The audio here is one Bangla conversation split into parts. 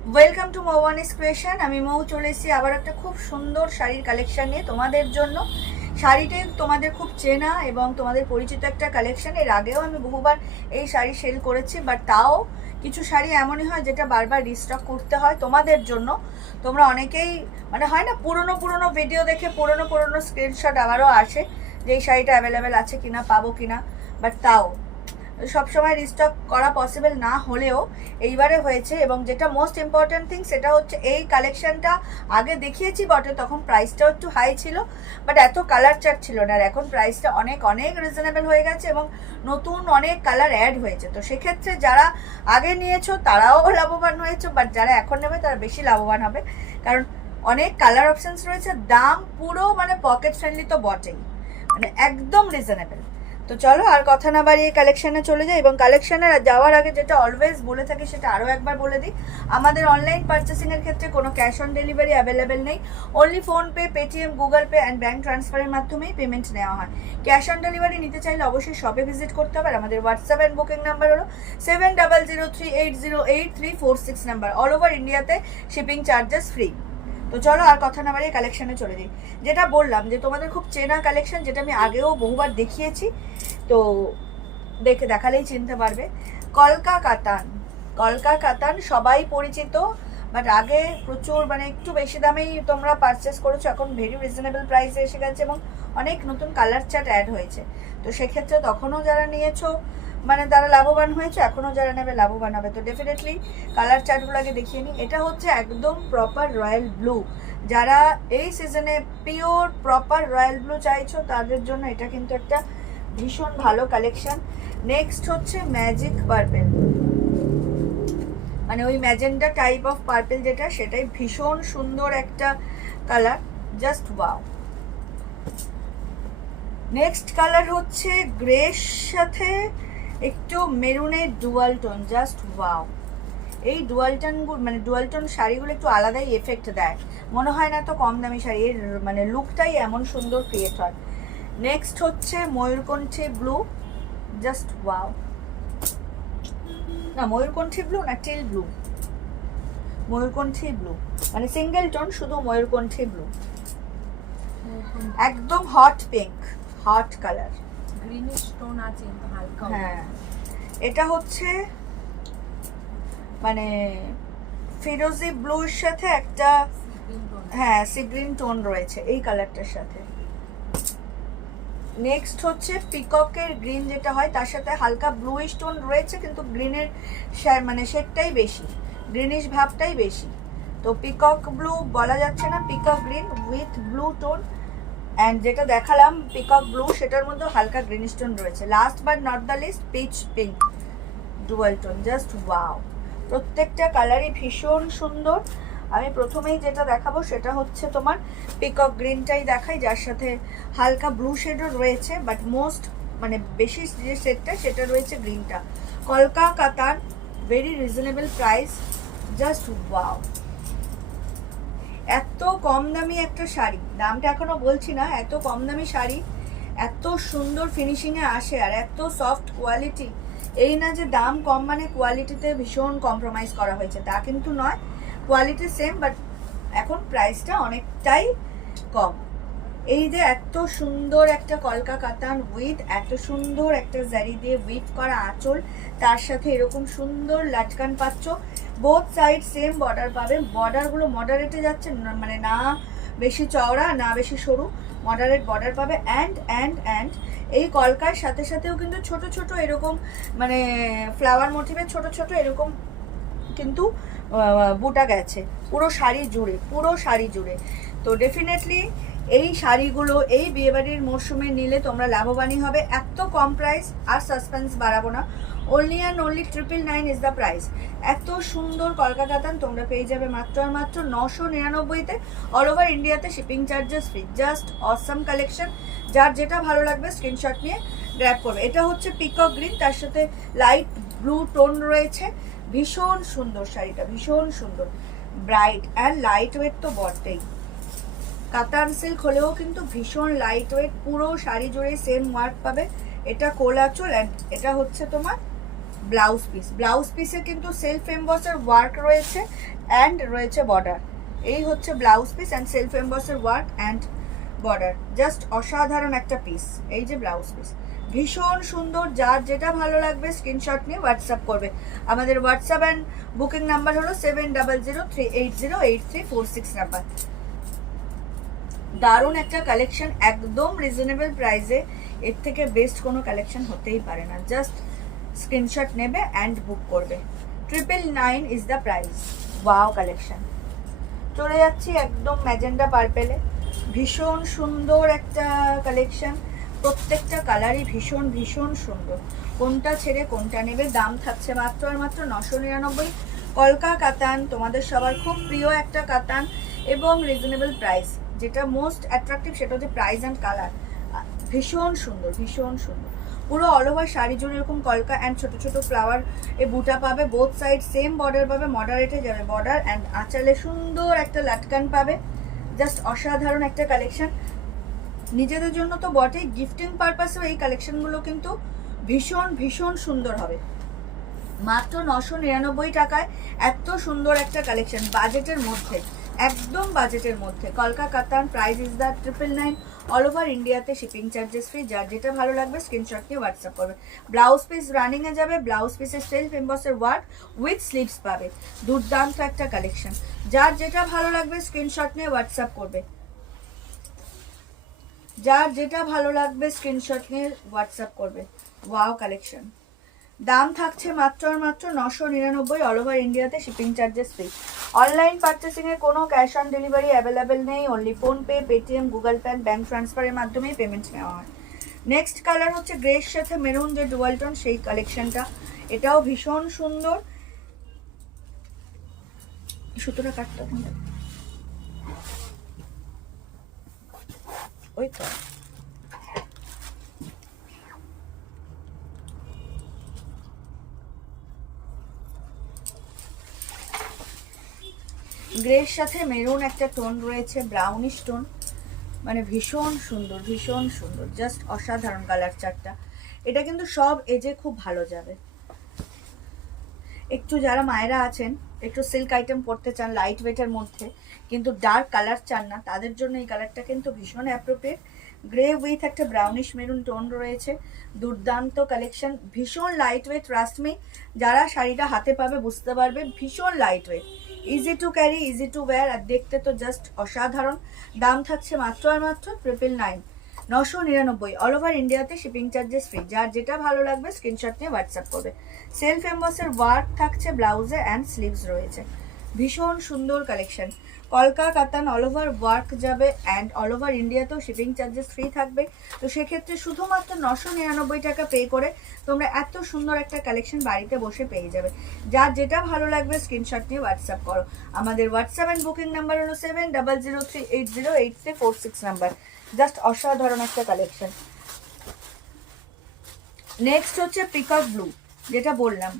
Welcome to মৌওয়ানিস creation. আমি মৌ চলে এসেছি আবার একটা খুব সুন্দর শাড়ির কালেকশন নিয়ে তোমাদের জন্য। শাড়িটাই তোমাদের খুব চেনা এবং তোমাদের পরিচিত একটা কালেকশন। এর আগেও আমি বহুবার এই শাড়ি সেল করেছি, বাট তাও কিছু শাড়ি এমনই হয় যেটা বারবার রিস্টক করতে হয় তোমাদের জন্য। তোমরা অনেকেই মানে হয় না, পুরনো পুরনো ভিডিও দেখে পুরনো পুরনো স্ক্রিনশট আবারও আসে যে এই শাড়িটা অ্যাভেলেবেল আছে কিনা, পাবো কিনা, বাট তাও সবসময় রিস্টক করা পসিবল না হলেও এইবারে হয়েছে। এবং যেটা মোস্ট ইম্পর্ট্যান্ট থিং সেটা হচ্ছে এই কালেকশনটা আগে দেখিয়েছি বটে, তখন প্রাইসটাও একটু হাই ছিল, বাট এত কালার চার্ট ছিল না। আর এখন প্রাইসটা অনেক অনেক রিজনেবল হয়ে গেছে এবং নতুন অনেক কালার অ্যাড হয়েছে। তো সেক্ষেত্রে যারা আগে নিয়েছো তারাও লাভবান হয়েছে, বাট যারা এখন নেবে তারা বেশি লাভবান হবে, কারণ অনেক কালার অপশানস রয়েছে। দাম পুরো মানে পকেট ফ্রেন্ডলি তো বটেই, মানে একদম রিজনেবল। তো চলো আর কথা না বাড়িয়ে কালেকশানে চলে যাই। এবং কালেকশানে যাওয়ার আগে যেটা অলওয়েজ বলে থাকি সেটা আরও একবার বলে দিই, আমাদের অনলাইন পারচেসিংয়ের ক্ষেত্রে কোনো ক্যাশ অন ডেলিভারি অ্যাভেলেবেল নেই। Only PhonePe, Paytm, Google pay and bank ট্রান্সফারের মাধ্যমেই পেমেন্ট নেওয়া হয়। ক্যাশ অন ডেলিভারি নিতে চাইলে অবশ্যই শপে ভিজিট করতে হবে। আমাদের হোয়াটসঅ্যাপ অ্যান্ড বুকিং নাম্বার হলো 7003808346 নাম্বার। অল ওভার ইন্ডিয়াতে শিপিং চার্জেস ফ্রি। তো চলো আর কথা না বাড়িয়ে কালেকশানে চলে যাই। যেটা বললাম যে তোমাদের খুব চেনা কালেকশন, যেটা আমি আগেও বহুবার দেখিয়েছি, তো দেখালেই চিনতে পারবে। কলকা কাতান। কলকা কাতান সবাই পরিচিত, বাট আগে প্রচুর মানে একটু বেশি দামেই তোমরা পারচেস করেছো, এখন ভেরি রিজনেবল প্রাইসে এসে গেছে এবং অনেক নতুন কালার চার্ট অ্যাড হয়েছে। তো সেক্ষেত্রে তখনও যারা নিয়েছো মানে তারা লাভবান হয়েছে, এখনও যারা নেবে লাভবান হবে। তো ডেফিনেটলি কালার চার্টগুলো আগে দেখিয়ে নিই। এটা হচ্ছে একদম প্রপার রয়্যাল ব্লু। যারা এই সিজনে পিওর প্রপার রয়্যাল ব্লু চাইছো তাদের জন্য এটা কিন্তু একটা ভীষণ ভালো কালেকশন। নেক্সট হচ্ছে ম্যাজিক পার্পেল, মানে ওই ম্যাজেন্ডা টাইপ অফ পার্পেল যেটা, সেটাই ভীষণ সুন্দর একটা colour, just wow. Next colour হচ্ছে গ্রের সাথে একটু মেরুনের ডুয়াল টোন, জাস্ট ওয়াও। এই ডুয়াল টোন মানে ডুয়াল টোন শাড়িগুলো একটু আলাদাই এফেক্ট দেয়, মনে হয় না তো কম দামি শাড়ি, এর মানে লুকটাই এমন সুন্দর ক্রিয়েট হয়। নেক্সট হচ্ছে ময়ূরকণ্ঠী ব্লু, জাস্ট ওয়াও। না ময়ূরকণ্ঠী ব্লু না, টিল ব্লু, ময়ূরকণ্ঠী ব্লু মানে সিঙ্গেল টোন, শুধু ময়ূরকণ্ঠী ব্লু। একদম hot pink, hot colour, greenish tone আছে হালকা। হ্যাঁ এটা হচ্ছে মানে ফিরোজি ব্লুর সাথে একটা হ্যাঁ সিগ্রিন টোন রয়েছে এই কালারটার সাথে। নেক্সট হচ্ছে পিককের গ্রিন, যেটা হয় তার সাথে হালকা ব্লুইশ টোন রয়েছে, কিন্তু গ্রিনের মানে শেডটাই বেশি, গ্রিনিশ ভাবটাই বেশি। তো পিকক ব্লু বলা যাচ্ছে না, peacock green with blue tone. And যেটা দেখালাম পিকক ব্লু, সেটার মধ্যে হালকা গ্রিনিশ টোন রয়েছে। Last but not the least peach pink dual tone, just wow. প্রত্যেকটা কালারই ভীষণ সুন্দর। আমি প্রথমেই যেটা দেখাবো সেটা হচ্ছে তোমার পিকক গ্রিনটাই দেখাই, যার সাথে হালকা ব্লু শেডও রয়েছে, বাট মোস্ট মানে বেশি যে শেডটা সেটা রয়েছে গ্রিনটা। কলকা কাতান, very reasonable price, just wow. এত কম দামি একটা শাড়ি, দামটা এখনো বলছি না, এত কম দামি শাড়ি এত সুন্দর ফিনিশিংয়ে আসে আর এত সফট কোয়ালিটি। এই না যে দাম কম মানে কোয়ালিটিতে ভীষণ কম্প্রোমাইজ করা হয়েছে, তা কিন্তু নয়, কোয়ালিটি সেম, বাট এখন প্রাইসটা অনেকটাই কম। এই যে এত সুন্দর একটা কলকা কাতান উইথ এত সুন্দর একটা জারি দিয়ে উইভ করা আঁচল, তার সাথে এরকম সুন্দর লাটকান পাচ্ছ, বোথ সাইড সেম বর্ডার পাবে। বর্ডারগুলো মডারেটে যাচ্ছে, মানে না বেশি চওড়া না বেশি সরু, মডারেট বর্ডার পাবে। অ্যান্ড এই কলকার সাথে সাথেও কিন্তু ছোট ছোট এরকম মানে ফ্লাওয়ার মোটিভের ছোট ছোট এরকম কিন্তু বুটা গেছে পুরো শাড়ি জুড়ে, পুরো শাড়ি জুড়ে। তো ডেফিনেটলি এই শাড়িগুলো এই বিয়েবাড়ির মরশুমে নিলে তোমরা লাভবানই হবে। এত কম প্রাইস, আর সাসপেন্স বাড়াবো না, only and only 999 is the price. এত সুন্দর কলকা কাতান তোমরা পেয়ে যাবে মাত্র আর মাত্র 999-তে। অল ওভার ইন্ডিয়াতে shipping charges free, just awesome collection. যার যেটা ভালো লাগবে স্ক্রিনশট নিয়ে গ্র্যাব করবে। এটা হচ্ছে পিকক গ্রিন, তার সাথে লাইট ব্লু টোন রয়েছে, ভীষণ সুন্দর শাড়িটা, ভীষণ সুন্দর, ব্রাইট অ্যান্ড লাইট ওয়েট তো বটেই। কাতান সিল্ক হলেও কিন্তু ভীষণ লাইট ওয়েট, পুরো শাড়ি জুড়ে সেম ওয়ার্ক পাবে। এটা কোল আঁচল, অ্যান্ড এটা হচ্ছে তোমার ব্লাউজ পিস, ব্লাউজ পিসে কিন্তু সেলফ এমবসের ওয়ার্ক রয়েছে অ্যান্ড রয়েছে বর্ডার। এই হচ্ছে ব্লাউজ পিস অ্যান্ড সেলফ এমবসের ওয়ার্ক অ্যান্ড বর্ডার, জাস্ট অসাধারণ একটা পিস। এই যে ব্লাউজ পিস, ভীষণ সুন্দর। যার যেটা ভালো লাগবে স্ক্রিনশট নিয়ে হোয়াটসঅ্যাপ করবে। আমাদের হোয়াটসঅ্যাপ অ্যান্ড বুকিং নাম্বার হলো 7003808346 নাম্বার। দারুণ একটা কালেকশন, একদম রিজনেবল প্রাইসে। এর থেকে বেস্ট কোনো কালেকশন হতেই পারে না। জাস্ট স্ক্রিনশট নেবে অ্যান্ড বুক করবে। 999 is the price. Wow collection. চলে যাচ্ছি একদম ম্যাজেন্ডা পার্পেলে, ভীষণ সুন্দর একটা কালেকশন। প্রত্যেকটা কালারই ভীষণ ভীষণ সুন্দর। কোনটা ছেড়ে কোনটা নেবে। দাম থাকছে মাত্র আর মাত্র 999। কলকা কাতান, তোমাদের সবার খুব প্রিয় একটা কাতান এবং রিজনেবল প্রাইস। যেটা মোস্ট অ্যাট্রাকটিভ সেটা হচ্ছে প্রাইস অ্যান্ড কালার। ভীষণ সুন্দর, ভীষণ সুন্দর। পুরো অল ওভার শাড়ি জুড়ে এরকম কলকা অ্যান্ড ছোট ছোট ফ্লাওয়ার এ বুটা পাবে। বোথ সাইড সেম বর্ডার পাবে, মডারেটে যাবে বর্ডার অ্যান্ড আঁচালে সুন্দর একটা লাটকান পাবে। জাস্ট অসাধারণ একটা কালেকশন। নিজেদের জন্য তো বটেই, গিফটিং পারপাসেও এই কালেকশনগুলো কিন্তু ভীষণ ভীষণ সুন্দর হবে। মাত্র 999 টাকায় এত সুন্দর একটা কালেকশন, বাজেটের মধ্যে, একদম বাজেটের মধ্যে। কলকা কাতান, price is the 999। All over ইন্ডিয়াতে শিপিং চার্জেস ফ্রি। যার যেটা ভালো লাগবে স্ক্রিনশট নিয়ে হোয়াটসঅ্যাপ করবে। ব্লাউজ পিস রানিংয়ে যাবে, ব্লাউজ পিসের সেলফ এমবসের ওয়ার্ক উইথ স্লিভস পাবে। দুর্দান্ত একটা কালেকশন। যার যেটা ভালো লাগবে স্ক্রিনশট নিয়ে হোয়াটসঅ্যাপ করবে। যার যেটা ভালো লাগবে স্ক্রিনশট নিয়ে হোয়াটসঅ্যাপ করবে। Wow collection. দাম থাকছে মাত্র আর মাত্র 999। অল ওভার ইন্ডিয়াতে শিপিং চার্জেস ফ্রি। অনলাইন পারচেসিংয়ে কোনো ক্যাশ অন ডেলিভারি অ্যাভেলেবেল নেই। Only PhonePe, Paytm, Google pay, bank ট্রান্সফারের মাধ্যমেই পেমেন্ট নেওয়া হয়। নেক্সট কালার হচ্ছে গ্রের সাথে মেরুন, যে ডুয়াল টোন, সেই কালেকশনটা। এটাও ভীষণ সুন্দর। সুতোটা কাটতে হবে ওই তো। গ্রের সাথে মেরুন একটা টোন রয়েছে, ব্রাউনিশ টোন, মানে ভীষণ সুন্দর, ভীষণ সুন্দর। জাস্ট অসাধারণ কালার চারটা। এটা কিন্তু সব এজে খুব ভালো যাবে। একটু যারা মায়েরা আছেন, একটু সিল্ক আইটেম পরতে চান লাইট ওয়েটের মধ্যে, কিন্তু ডার্ক কালার চান না, তাদের জন্য এই কালারটা কিন্তু ভীষণ অ্যাপ্রোপ্রিয়েট। গ্রে উইথ একটা ব্রাউনিশ মেরুন টোন রয়েছে। দুর্দান্ত কালেকশন, ভীষণ লাইট ওয়েট। ট্রাস্ট মি, যারা শাড়িটা হাতে পাবে বুঝতে পারবে ভীষণ light weight, easy to carry, easy to wear, আর দেখতে তো জাস্ট অসাধারণ। দাম থাকছে মাত্র আর মাত্র 999, 999। অল ওভার ইন্ডিয়াতে শিপিং চার্জেস ফ্রি। যার যেটা ভালো লাগবে স্ক্রিনশট নিয়ে হোয়াটসঅ্যাপ করবে। সেলফ এমবসের ওয়ার্ক থাকছে ব্লাউজে অ্যান্ড স্লিভস রয়েছে। ভীষণ সুন্দর কালেকশন। কলকা কাতান অল ওভার ওয়ার্ক যাবে অ্যান্ড অল ওভার ইন্ডিয়াতেও শিপিং চার্জেস ফ্রি থাকবে। তো সেক্ষেত্রে শুধুমাত্র 999 টাকা পে করে তোমরা এত সুন্দর একটা কালেকশন বাড়িতে বসে পেয়ে যাবে। যার যেটা ভালো লাগবে স্ক্রিনশট নিয়ে হোয়াটসঅ্যাপ করো। আমাদের হোয়াটসঅ্যাপ অ্যান্ড বুকিং নাম্বার হলো 7003808346 নাম্বার। জাস্ট অসাধারণ একটা কালেকশন। নেক্সট হচ্ছে পিকক ব্লু, যেটা বললাম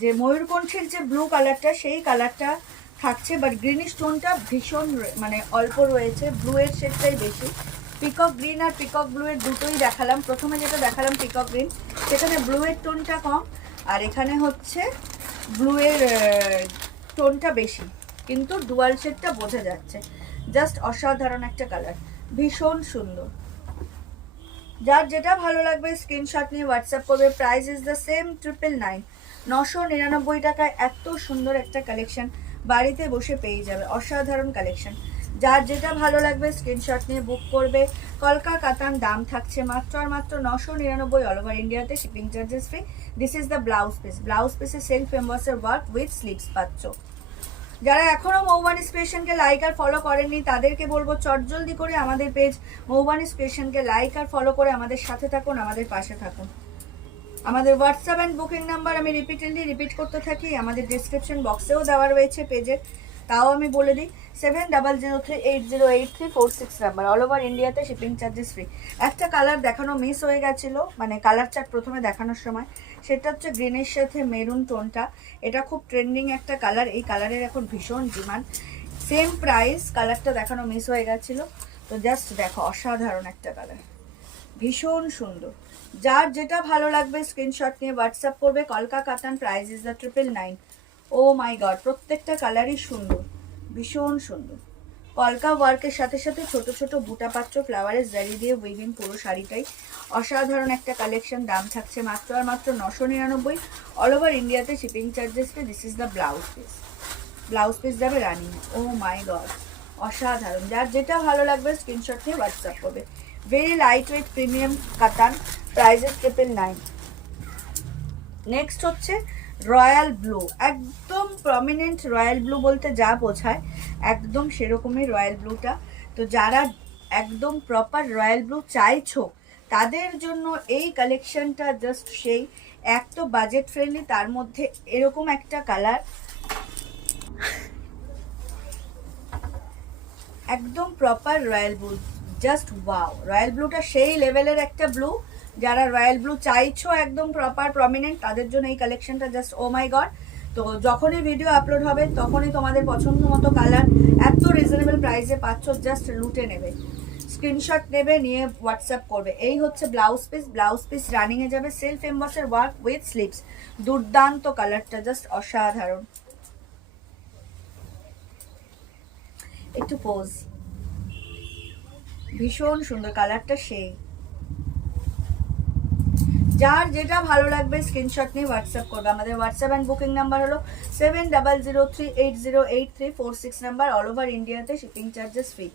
যে ময়ূরকণ্ঠের যে ব্লু কালারটা, সেই কালারটা থাকছে, বাট গ্রিনিশ টোনটা ভীষণ মানে অল্প রয়েছে, ব্লু এর শেডটাই বেশি। পিকক গ্রিন আর পিকক ব্লু এর দুটোই দেখালাম। প্রথমে যেটা দেখালাম পিকক গ্রিন, সেখানে ব্লু এর টোনটা কম, আর এখানে হচ্ছে ব্লু এর টোনটা বেশি, কিন্তু ডুয়াল শেডটা বোঝা যাচ্ছে। জাস্ট অসাধারণ একটা কালার, ভীষণ সুন্দর। যার যেটা ভালো লাগবে স্ক্রিনশট নিয়ে হোয়াটসঅ্যাপ করবে। প্রাইস ইজ দ্য সেম, 999, 999 টাকায় এত সুন্দর একটা কালেকশন বাড়িতে বসে পেয়ে যাবে। অসাধারণ কালেকশন। যার যেটা ভালো লাগবে স্ক্রিনশট নিয়ে বুক করবে। কলকা কাতান, দাম থাকছে মাত্র আর মাত্র 999। অল ওভার ইন্ডিয়াতে shipping charges free. This is the blouse piece. Blouse পিসে সেলফ এমবসের ওয়ার্ক উইথ স্লিভস পাচ্ছ। যারা এখনো মৌবানি স্পেশনকে লাইক আর ফলো করেননি, তাদেরকে বলবো চটজলদি করে আমাদের পেজ মৌবানি স্পেশনকে লাইক আর ফলো করে আমাদের সাথে থাকুন, আমাদের পাশে থাকুন। আমাদের হোয়াটসঅ্যাপ অ্যান্ড বুকিং নাম্বার আমি রিপিট করতে থাকি, আমাদের ডিসক্রিপশন বক্সেও দেওয়া রয়েছে পেজের, তাও আমি বলে দিই। 7003808346 নাম্বার। অল ওভার ইন্ডিয়াতে শিপিং চার্জেস ফ্রি। একটা কালার দেখানো মিস হয়ে গেছিলো, মানে কালার চার্ট প্রথমে দেখানোর সময়, সেটা হচ্ছে গ্রিনের সাথে মেরুন টোনটা। এটা খুব ট্রেন্ডিং একটা কালার, এই কালারের এখন ভীষণ ডিমান্ড। সেম প্রাইস, কালারটা দেখানো মিস হয়ে গেছিলো। তো জাস্ট দেখো, অসাধারণ একটা কালার, ভীষণ সুন্দর। যার যেটা ভালো লাগবে স্ক্রিনশট নিয়ে হোয়াটসঅ্যাপ করবে। কলকা কাতান, price is the 999। Oh my god, প্রত্যেকটা কালারই সুন্দর, ভীষণ সুন্দর। কলকা ওয়ার্কের সাথে সাথে ছোট ছোট বুটা পাত্র ফ্লাওয়ারের জারি দিয়ে উইভিং পুরো শাড়িটাই অসাধারণ একটা কালেকশন। দাম থাকছে মাত্র আর মাত্র 999। অল ওভার ইন্ডিয়াতে shipping charges pay. This is the blouse piece. Blouse piece যাবে রানিং। ও মাই গড, অসাধারণ। যার যেটা ভালো লাগবে স্ক্রিনশট নিয়ে হোয়াটসঅ্যাপ করবে। ভেরি লাইট ওয়েট প্রিমিয়াম কাতান, প্রাইজেস 999। নেক্সট হচ্ছে রয়্যাল ব্লু, একদম প্রমিনেন্ট রয়্যাল ব্লু বলতে যা বোঝায় একদম সেরকমই রয়্যাল ব্লুটা। তো যারা একদম প্রপার রয়্যাল ব্লু চাইছো তাদের জন্য এই কালেকশনটা জাস্ট সেই। এক তো বাজেট ফ্রেন্ডলি, তার মধ্যে এরকম একটা কালার, একদম proper royal blue, just wow. Royal ব্লুটা সেই লেভেলের একটা ব্লু। যারা রয়্যাল ব্লু চাইছো একদম প্রপার প্রমিনেন্ট তাদের জন্য এই কালেকশনটা জাস্ট ও মাই গড। তো যখনই ভিডিও আপলোড হবে তখনই তোমাদের পছন্দ মতো কালার এত রিজনেবল প্রাইসে পাচ্ছ, জাস্ট লুটে নেবে। স্ক্রিনশট নেবে, নিয়ে হোয়াটসঅ্যাপ করবে। এই হচ্ছে ব্লাউজ পিস। ব্লাউজ পিস রানিংয়ে যাবে সেলফ এমবসের ওয়ার্ক উইথ স্লিভস। দুর্দান্ত কালারটা, জাস্ট অসাধারণ। একটু পোজ, ভীষণ সুন্দর কালারটা সেই। যার যেটা ভালো লাগবে স্ক্রিনশট নিয়ে হোয়াটসঅ্যাপ করবে। আমাদের হোয়াটসঅ্যাপ অ্যান্ড বুকিং নাম্বার হলো 7003808346 নাম্বার। অল ওভার ইন্ডিয়াতে শিপিং চার্জেস ফ্রি।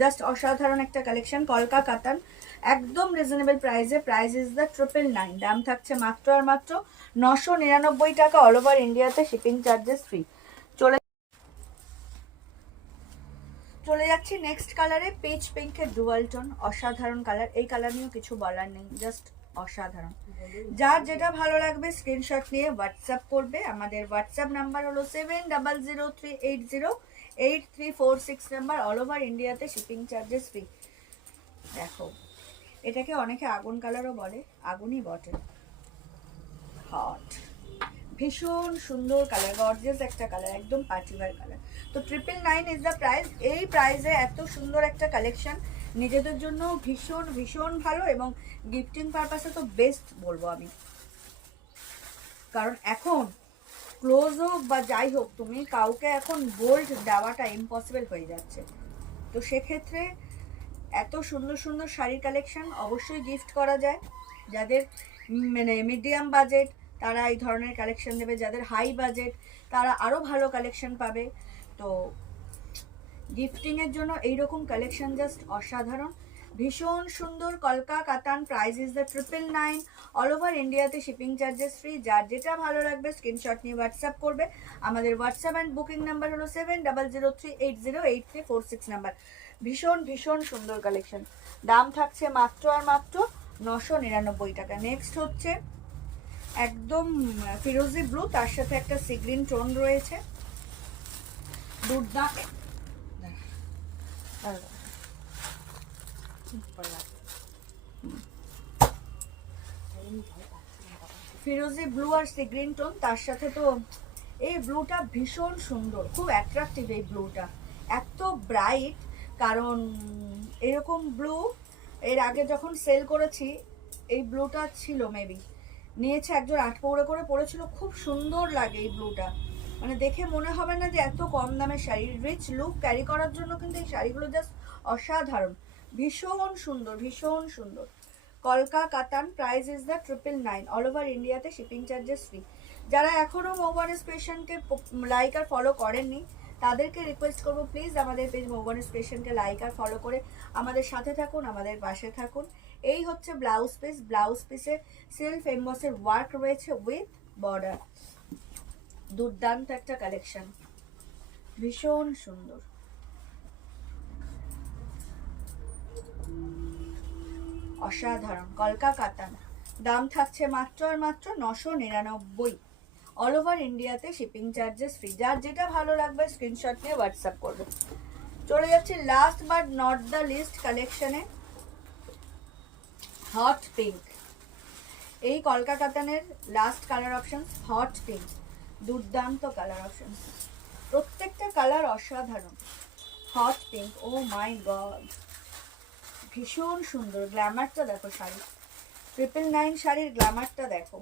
জাস্ট অসাধারণ একটা কালেকশন। কলকা কাতান, একদম রিজনেবল প্রাইসে। Price is the 999। দাম থাকছে মাত্র আর মাত্র 999 টাকা। অল ওভার ইন্ডিয়াতে শিপিং চার্জেস ফ্রি। চলে যাচ্ছি নেক্সট কালারে, পিচ পিঙ্কের ডুয়াল টোন, অসাধারণ কালার। এই কালার নিয়েও কিছু বলার নেই, জাস্ট অসাধারণ। যার যেটা ভালো লাগবে স্ক্রিনশট নিয়ে হোয়াটসঅ্যাপ করবে। আমাদের হোয়াটসঅ্যাপ নাম্বার হলো 7003808346 নাম্বার। অল ওভার ইন্ডিয়াতে শিপিং চার্জেস ফ্রি। দেখো, এটাকে অনেকে আগুন কালারও বলে, আগুনই বটে। হট, ভীষণ সুন্দর কালার, গর্জিয়াস একটা কালার, একদম পার্টিওয়ার কালার। তো 999 ইজ দ্য প্রাইস। এই প্রাইসে এত সুন্দর একটা কালেকশন নিজেদের জন্য ভীষণ ভীষণ ভালো, এবং গিফটিং পারপাসে তো বেস্ট বলবো আমি। কারণ এখন ক্লোজ হোক বা যাই হোক, তুমি কাউকে এখন গোল্ড দেওয়াটা ইম্পসিবল হয়ে যাচ্ছে। তো সেক্ষেত্রে এত সুন্দর সুন্দর শাড়ির কালেকশন অবশ্যই গিফট করা যায়। যাদের মানে মিডিয়াম বাজেট তারা এই ধরনের কালেকশন দেবে, যাদের হাই বাজেট তারা আরও ভালো কালেকশন পাবে। তো গিফটিংয়ের জন্য এইরকম কালেকশন জাস্ট অসাধারণ, ভীষণ সুন্দর। কলকা কাতান, price is the 999। All over ইন্ডিয়াতে শিপিং চার্জেস ফ্রি। যার যেটা ভালো লাগবে স্ক্রিনশট নিয়ে হোয়াটসঅ্যাপ করবে। আমাদের হোয়াটসঅ্যাপ অ্যান্ড বুকিং নাম্বার হলো 7003808346 নাম্বার। ভীষণ ভীষণ সুন্দর কালেকশন। দাম থাকছে মাত্র আর মাত্র 999 টাকা। নেক্সট হচ্ছে একদম ফিরোজি ব্লু, তার সাথে একটা সি গ্রিন টোন রয়েছে। দুর্দান্ত ফিরোজি ব্লু আর সি গ্রিন টোন, তার সাথে তো এই ব্লুটা ভীষণ সুন্দর, খুব অ্যাট্রাকটিভ এই ব্লুটা, এত ব্রাইট। কারণ এরকম ব্লু এর আগে যখন সেল করেছি এই ব্লুটা ছিল, মেবি নিয়েছে একজন 8 পৌড়ে করে পড়েছিল, খুব সুন্দর লাগে এই ব্লুটা। মানে দেখে মনে হবে না যে এত কম দামের শাড়ি। রিচ লুক ক্যারি করার জন্য কিন্তু এই শাড়িগুলো জাস্ট অসাধারণ, ভীষণ সুন্দর ভীষণ সুন্দর। কলকা কাতান, price is the 999। All over ইন্ডিয়াতে শিপিং চার্জেস ফ্রি। যারা এখনও মৌবনিস ফ্যাশনকে লাইক আর ফলো করেননি তাদেরকে রিকোয়েস্ট করবো প্লিজ আমাদের পেজ মৌবনিস ফ্যাশনকে লাইক আর ফলো করে আমাদের সাথে থাকুন, আমাদের পাশে থাকুন। এই হচ্ছে ব্লাউজ পিস। ব্লাউজ পিসে সেলফ এমবসের ওয়ার্ক রয়েছে উইথ বর্ডার। দুর্দান্ত একটা কালেকশন, ভীষণ সুন্দর, অসাধারণ। কলকা কাতান, দাম থাকছে মাত্র আর মাত্র 999। অল ওভার ইন্ডিয়াতে শিপিং চার্জেস ফ্রি। যার যেটা ভালো লাগবে স্ক্রিনশট নিয়ে হোয়াটসঅ্যাপ করবে। চলে যাচ্ছি last but not the least কালেকশনে, হট পিঙ্ক। এই কলকা কাতানের last colour option hot pink. দুর্দান্ত কালার অপশন, প্রত্যেকটা কালার অসাধারণ। Hot pink, oh my god, ভীষণ সুন্দর। গ্ল্যামারটা দেখো শাড়ি, 999 শাড়ির গ্ল্যামারটা দেখো।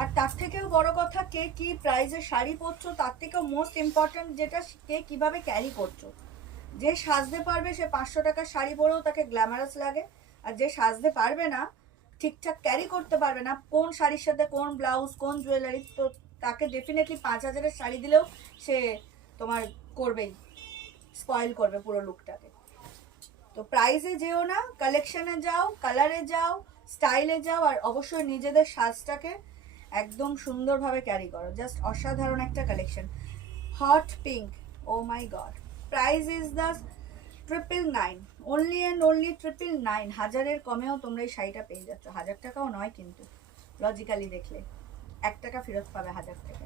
আর তার থেকেও বড় কথা, কে কি প্রাইসে শাড়ি পরছো তার থেকেও মোস্ট ইম্পর্টেন্ট যেটা, কে কিভাবে ক্যারি করছো। যে সাজতে পারবে সে 500 টাকার শাড়ি পরেও তাকে গ্ল্যামারাস লাগে, আর যে সাজতে পারবে না, ঠিকঠাক ক্যারি করতে পারবে না, কোন শাড়ির সাথে কোন ব্লাউজ কোন জুয়েলারি, তো তাকে ডেফিনেটলি 5000-এর শাড়ি দিলেও সে তোমার করবেই, স্পয়েল করবে পুরো লুকটাকে। তো প্রাইসে যেও না, কালেকশনে যাও, কালারে যাও, স্টাইলে যাও, আর অবশ্যই নিজেদের সাজটাকে একদম সুন্দরভাবে ক্যারি করো। জাস্ট অসাধারণ একটা collection. Hot pink, oh my god. Price is the 999, only and only 999। 1000-এর কমেও তোমরা এই শাড়িটা পেয়ে যাচ্ছ। 1000 টাকাও নয় কিন্তু, লজিক্যালি দেখলে 1 টাকা ফেরত পাবে 1000 থেকে।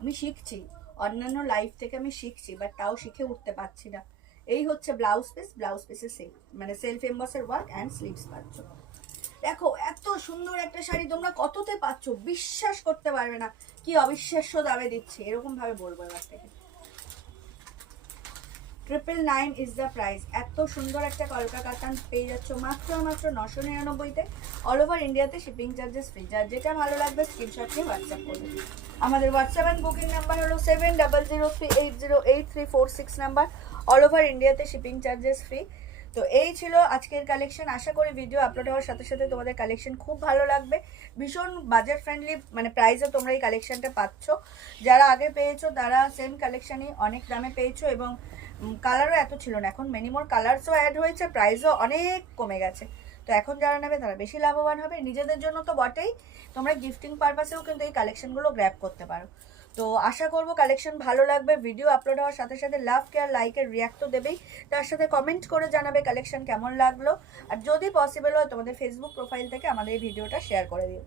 আমি শিখছি, অন্যান্য লাইফ থেকে আমি শিখছি, বাট তাও শিখে উঠতে পারছি না। এই হচ্ছে ব্লাউজ পিস, ব্লাউজ পিসের মানে সেলফ এমবসের ওয়ার্ক অ্যান্ড স্লিভস পাচ্ছ। দেখো এত সুন্দর একটা শাড়ি তোমরা কততে পাচ্ছ, বিশ্বাস করতে পারবে না কি অবিশ্বাস্য দামে দিচ্ছে, এরকম ভাবে বলবো এবার থেকে। 999 ইজ দ্য প্রাইস। এত সুন্দর একটা কলকা কাতান পেয়ে যাচ্ছ মাত্র 999-তে। অল ওভার ইন্ডিয়াতে শিপিং চার্জেস ফ্রি। যার যেটা ভালো লাগবে স্ক্রিনশট নিয়ে হোয়াটসঅ্যাপ করবে। আমাদের হোয়াটসঅ্যাপ অ্যান্ড বুকিং নাম্বার হলো 7003808346 নাম্বার। অল ওভার ইন্ডিয়াতে শিপিং চার্জেস ফ্রি। তো এই ছিল আজকের কালেকশন। আশা করি ভিডিও আপলোড হওয়ার সাথে সাথে তোমাদের কালেকশন খুব ভালো লাগবে। ভীষণ বাজেট ফ্রেন্ডলি মানে প্রাইসে তোমরা এই কালেকশনটা পাচ্ছ। যারা আগে পেয়েছো তারা সেম কালেকশনই অনেক দামে পেয়েছো, এবং কালারও এত ছিল না। এখন মেনি মোর কালারসও অ্যাড হয়েছে, প্রাইসও অনেক কমে গেছে। তো এখন যারা নেবে তারা বেশি লাভবান হবে, নিজেদের জন্য তো বটেই, তোমরা গিফটিং পারপাসেও কিন্তু এই কালেকশনগুলো গ্র্যাব করতে পারো। তো আশা করব কালেকশন ভালো লাগবে। ভিডিও আপলোড হওয়ার সাথে সাথে লাভ কেয়ার লাইকের রিয়াক্ট তো দেবেই, তার সাথে কমেন্ট করে জানাবে কালেকশন কেমন লাগলো। আর যদি পসিবল হয় তোমাদের ফেসবুক প্রোফাইল থেকে আমাদের এই ভিডিওটা শেয়ার করে দিও।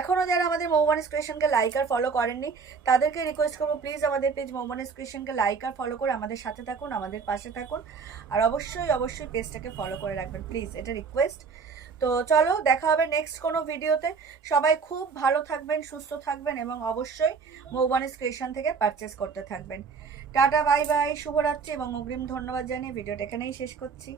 এখনও যারা আমাদের মৌবানিস ক্রিয়েশনকে লাইক আর ফলো করেননি তাদেরকে রিকোয়েস্ট করবো, প্লিজ আমাদের পেজ মৌবানিস ক্রিয়েশনকে লাইক আর ফলো করে আমাদের সাথে থাকুন, আমাদের পাশে থাকুন। আর অবশ্যই অবশ্যই পেজটাকে ফলো করে রাখবেন প্লিজ, এটা রিকোয়েস্ট। তো চলো দেখা হবে নেক্সট কোনো ভিডিওতে। সবাই খুব ভালো থাকবেন, সুস্থ থাকবেন, এবং অবশ্যই মৌবানিস ক্রিয়েশন থেকে পারচেস করতে থাকবেন। টাটা, বাই বাই, শুভরাত্রি, এবং অগ্রিম ধন্যবাদ জানিয়ে ভিডিওটা এখানেই শেষ করছি।